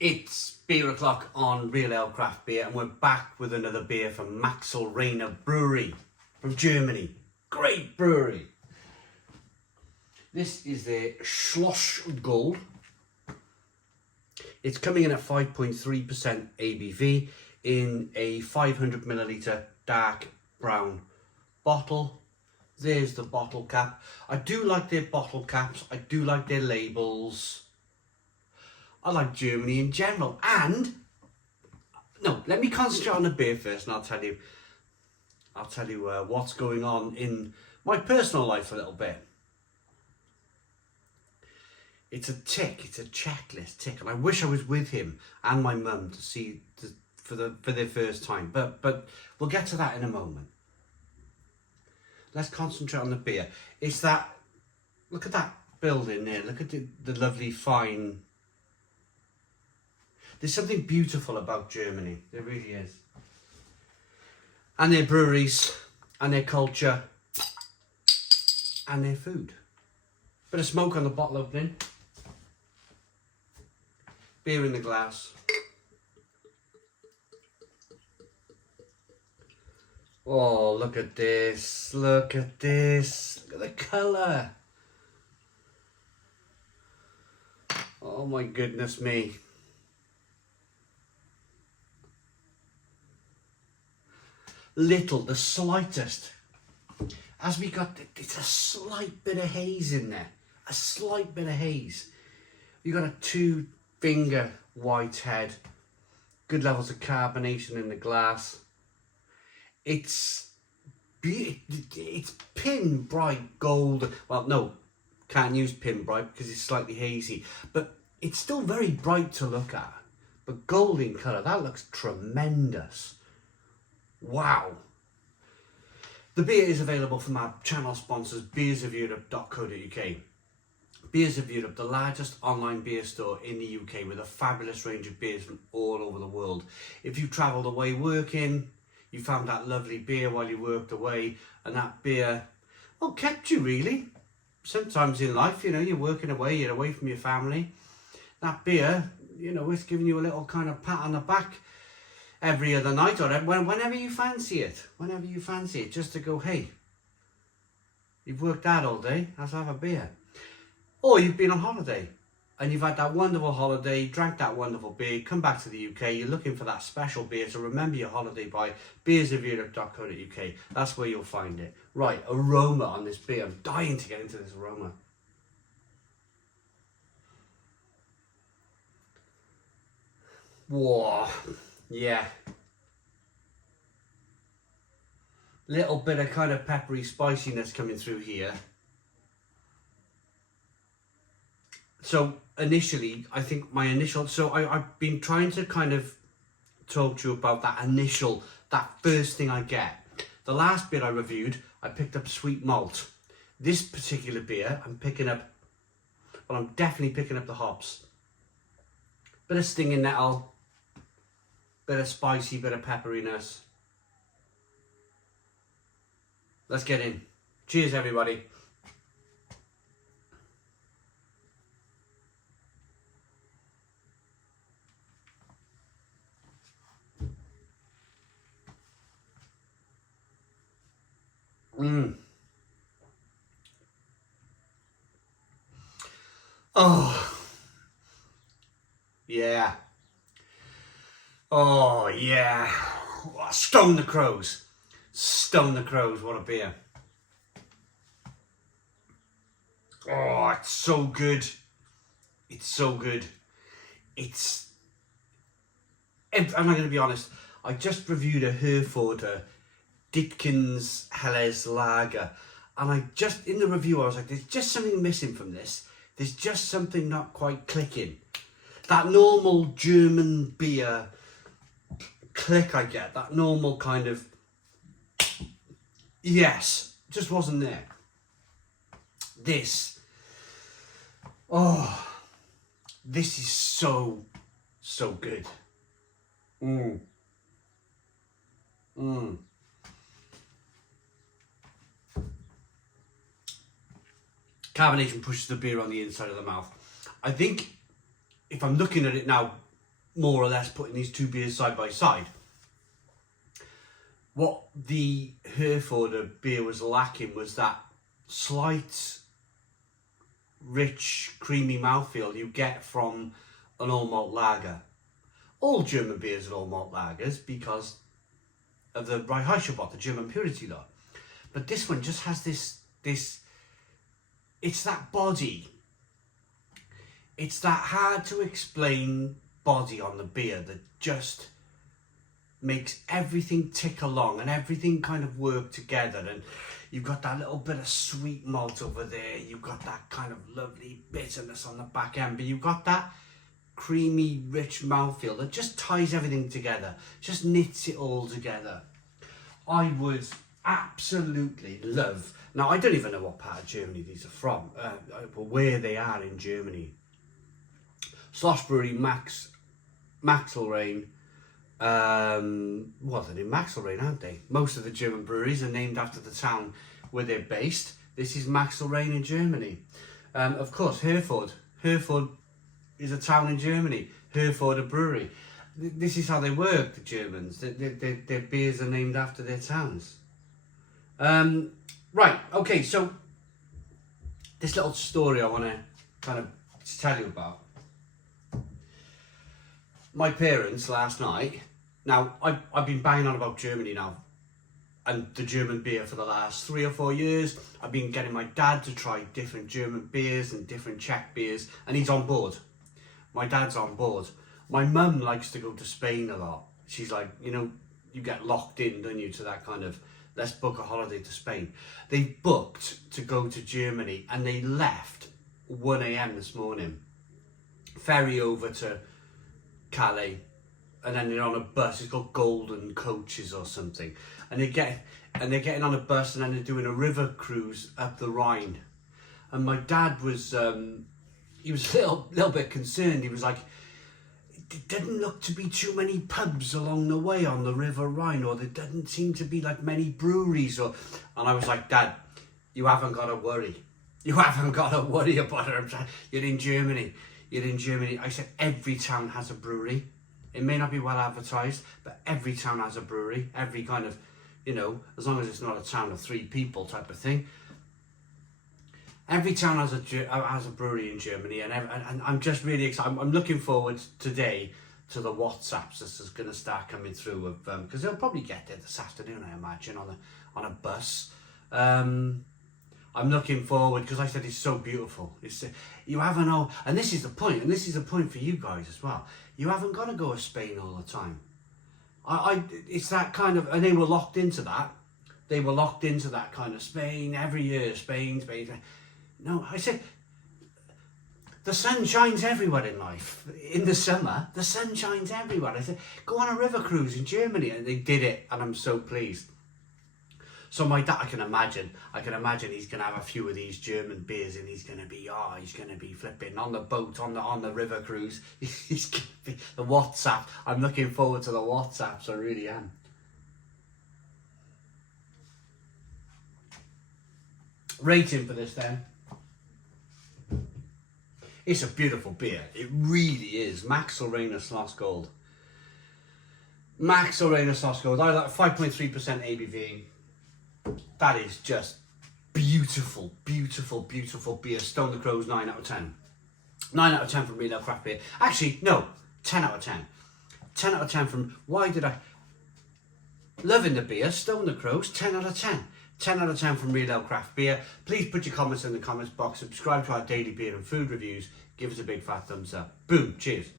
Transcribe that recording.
It's beer o'clock on Real Ale Craft Beer, and we're back with another beer from Maxlrainer Brewery from Germany. Great brewery. This is the Schloss Gold. It's coming in at 5.3% ABV in a 500 milliliter dark brown bottle. There's the bottle cap. I do like their bottle caps. I do like their labels. I like Germany in general. And no, let me concentrate on the beer first, and I'll tell you what's going on in my personal life a little bit. It's a checklist tick, and I wish I was with him and my mum to see for their first time. But we'll get to that in a moment. Let's concentrate on the beer. It's that. Look at that building there. Look at the lovely fine. There's something beautiful about Germany. There really is. And their breweries, and their culture, and their food. Bit of smoke on the bottle opening. Beer in the glass. Oh, look at this. Look at this. Look at the colour. Oh my goodness me. The slightest. As we got, it's a slight bit of haze in there. A slight bit of haze. You got a 2-finger white head. Good levels of carbonation in the glass. It's pin bright gold. Well, no, can't use pin bright because it's slightly hazy. But it's still very bright to look at. But gold in colour, that looks tremendous. Wow. The beer is available from our channel sponsors, beersofeurope.co.uk. Beers of Europe, the largest online beer store in the UK with a fabulous range of beers from all over the world. If you travelled away working, you found that lovely beer while you worked away, and that beer, well, kept you really. Sometimes in life, you know, you're working away, you're away from your family. That beer, you know, it's giving you a little kind of pat on the back every other night or whenever you fancy it. Whenever you fancy it, just to go, hey, you've worked hard all day, let's have a beer. Or you've been on holiday and you've had that wonderful holiday, drank that wonderful beer, come back to the UK, you're looking for that special beer to remember your holiday by, beersofeurope.co.uk. That's where you'll find it. Right, aroma on this beer. I'm dying to get into this aroma. Whoa, yeah. Little bit of kind of peppery spiciness coming through here. So initially, I think I've been trying to kind of talk to you about that first thing I get. The last beer I reviewed, I picked up sweet malt. This particular beer, I'm definitely picking up the hops. Bit of stinging nettle, bit of spicy, bit of pepperiness. Let's get in. Cheers, everybody. Oh, yeah. Oh, yeah. Stone the Crows. Stone the Crows, what a beer. Oh, it's so good. It's so good. I'm not going to be honest, I just reviewed a Herforder Ditkins Helles Lager, and in the review I was like, there's just something missing from this. There's just something not quite clicking. That normal German beer click I get, that normal kind of, yes, just wasn't there. This is so good. Carbonation pushes the beer on the inside of the mouth. I think if I'm looking at it now more or less putting these two beers side by side. What the Hereford beer was lacking was that slight, rich, creamy mouthfeel you get from an all malt lager. All German beers are all malt lagers because of the Reinheitsgebot, the German purity law. But this one just has this, it's that body. It's that hard to explain body on the beer that just makes everything tick along and everything kind of work together. And you've got that little bit of sweet malt over there. You've got that kind of lovely bitterness on the back end, but you've got that creamy, rich mouthfeel that just ties everything together, just knits it all together. I would absolutely love, now I don't even know what part of Germany these are from, but where they are in Germany. SchlossBrauerei Maxlrainer. Well, they're in Maxlrainer, aren't they? Most of the German breweries are named after the town where they're based. This is Maxlrainer in Germany. Of course, Hereford. Hereford is a town in Germany. Hereford a brewery. This is how they work, the Germans. Their beers are named after their towns. Right, okay, so this little story I want to kind of tell you about. My parents last night, now I've been banging on about Germany now and the German beer for the last 3 or 4 years. I've been getting my dad to try different German beers and different Czech beers, and he's on board. My dad's on board. My mum likes to go to Spain a lot. She's like, you know, you get locked in, don't you, to that kind of, let's book a holiday to Spain. They booked to go to Germany and they left 1 a.m. this morning. Ferry over to Calais, and then they're on a bus. It's called Golden Coaches or something, and they're getting on a bus, and then they're doing a river cruise up the Rhine. And my dad was he was a little bit concerned. He was like, it didn't look to be too many pubs along the way on the River Rhine, or there didn't seem to be like many breweries, and I was like, Dad, you haven't got to worry. You haven't got to worry about it. You're in Germany. You're in Germany. I said, every town has a brewery. It may not be well advertised, but every town has a brewery. Every kind of, you know, as long as it's not a town of 3 people type of thing. Every town has a brewery in Germany, and I'm just really excited. I'm looking forward today to the WhatsApps that's going to start coming through of because they'll probably get there this afternoon, I imagine, on a bus. I'm looking forward because I said it's so beautiful. You haven't know, and this is the point, and this is a point for you guys as well. You haven't got to go to Spain all the time. It's that kind of, and they were locked into that. They were locked into that kind of Spain every year. Spain. No, I said, the sun shines everywhere in life. In the summer, the sun shines everywhere. I said, go on a river cruise in Germany, and they did it, and I'm so pleased. So my dad, I can imagine he's going to have a few of these German beers, and he's going to be flipping on the boat, on the river cruise. He's going to be, the WhatsApp. I'm looking forward to the WhatsApps, I really am. Rating for this then. It's a beautiful beer. It really is. Maxlrainer Schloss Gold. Maxlrainer Schloss Gold. I like 5.3% ABV. That is just beautiful, beautiful, beautiful beer. Stone the Crows 9 out of 10. 9 out of 10 from Real Ale Craft Beer. Actually, no, 10 out of 10. 10 out of 10 from, why did I? Loving the beer, Stone the Crows, 10 out of 10. 10 out of 10 from Real Ale Craft Beer. Please put your comments in the comments box. Subscribe to our daily beer and food reviews. Give us a big fat thumbs up. Boom, cheers.